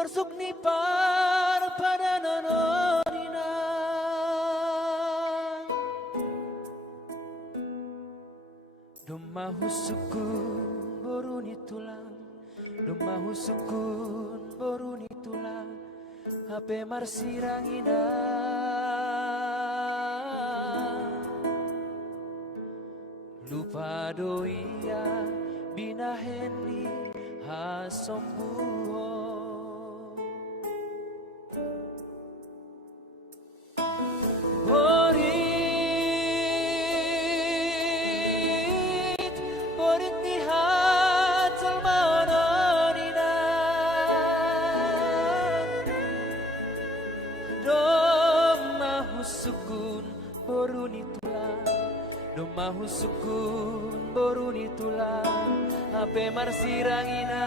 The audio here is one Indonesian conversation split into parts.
Torsuk ni par pada nonorina Doma husukun boruni tulang Doma husukun boruni tulang HP marsirangina Lupa doia binaheni hasombuho Borit ni hatsal maononina Doma husukun boruni tulang Doma husukun boruni tulang HP marsirangina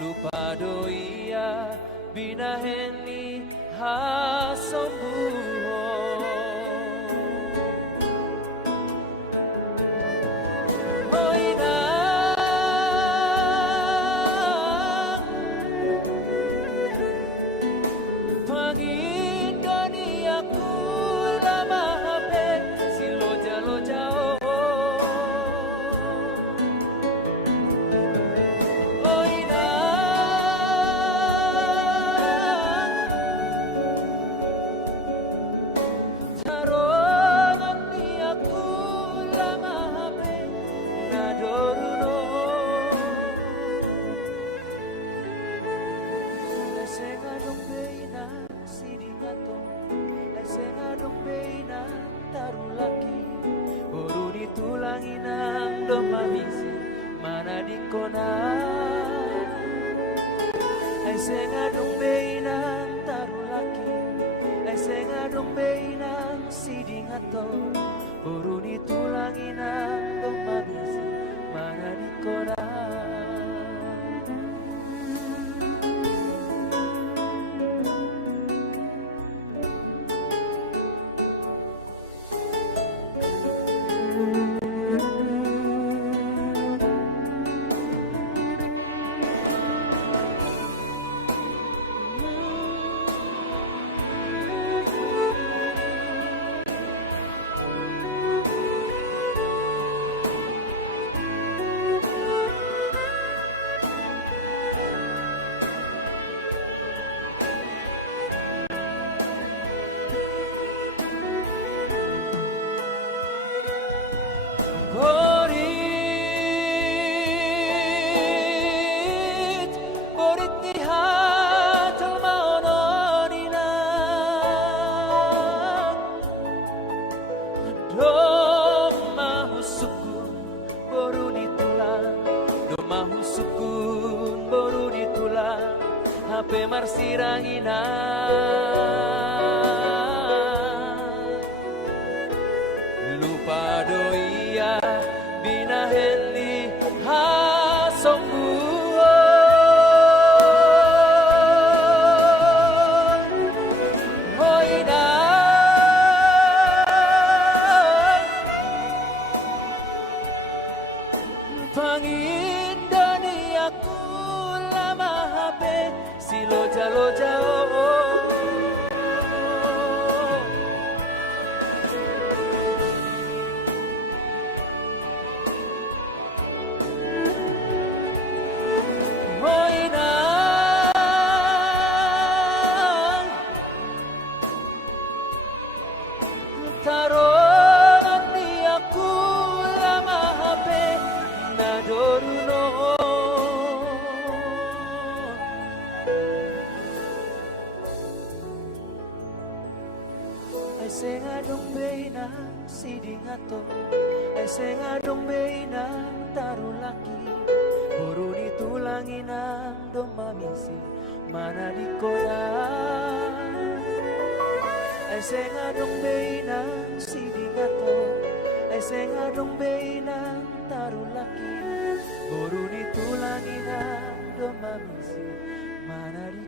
Lupa doia binaheni hasombuho Hoina pangindani aku lama HP siloja-lojao tulanginang domamisi mana di kona ay sengadong beinang tarulaki ay sengadong beinang siding ato buruni tulanginang domamisi mana di kona Borit ni hatal maononina Doma husukun boruni tulang Doma husukun boruni tulang HP marsirangina Lupa doia binaheni hasombuho Hoina pangindani aku lama HP siloja-lojao Taronan ni aku lama HP nadoruno ay sengadong beinang siding ato ay sengadong beinang tarulaki buruni tulanginang domamisi mana di kona ay sengadong beinang siding ato ay sengadong beinang tarulaki buruni tulanginang domamisi mana di